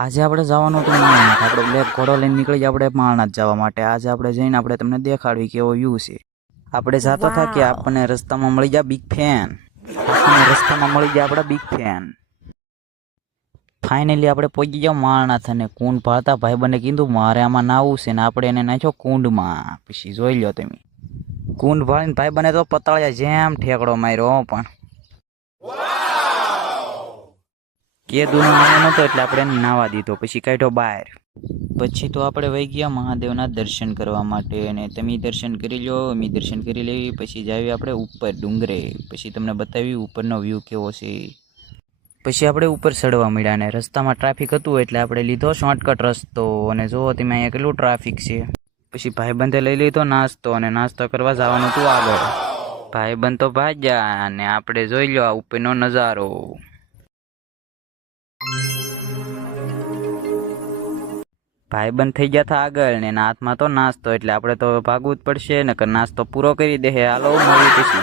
આજે આપણે જવાનું હતું માળનાથ. આપણે બ્લેક ઘોડો લઈને નીકળી આપણે માળનાથ જવા માટે. આજે આપણે જઈને આપણે તમને દેખાડવી કેવો વ્યૂ છે. આપણે જાતો હતા કે આપણને રસ્તામાં મળી જાય બિગ ફેન. આપણને રસ્તામાં મળી જાય આપણા બિગ ફેન. ફાઇનલી આપણે પહોંચી ગયા માળનાથ અને કુંડ ભાળતા ભાઈબંધે કીધું મારે આમાં નાવું છે ને આપણે એને નાખ્યો કુંડમાં. પછી જોઈ લો તમે કુંડ ભાળીને ભાઈબંધે તો પતાળ્યા જેમ ઠેકડો માર્યો. પણ કેદુનો નાનો નહોતો એટલે આપણે એને નાવા દીધો. પછી કાઢ્યો બહાર. પછી તો આપણે વહી ગયા મહાદેવના દર્શન કરવા માટે. અને તમે દર્શન કરી લો, અમે દર્શન કરી લેવી. પછી જાવી આપણે ઉપર ડુંગરે. પછી તમને બતાવી ઉપરનો વ્યૂ કેવો છે. પછી આપણે ઉપર ચડવા મળ્યા અને રસ્તામાં ટ્રાફિક હતું એટલે આપણે લીધો શોર્ટકટ રસ્તો. અને જુઓ તમે અહીંયા કેટલું ટ્રાફિક છે. પછી ભાઈબંધે લઈ લીધો નાસ્તો અને નાસ્તો કરવા જવાનું હતું આગળ. ભાઈબંધ તો ભાગ્યા અને આપણે જોઈ લો આ ઉપરનો નજારો. ભાઈબંધ થઈ ગયા હતા આગળ ને હાથમાં તો નાસ્તો એટલે આપણે તો ભાગવું જ પડશે નકર નાસ્તો પૂરો કરી દે. હાલો મળીએ પછી.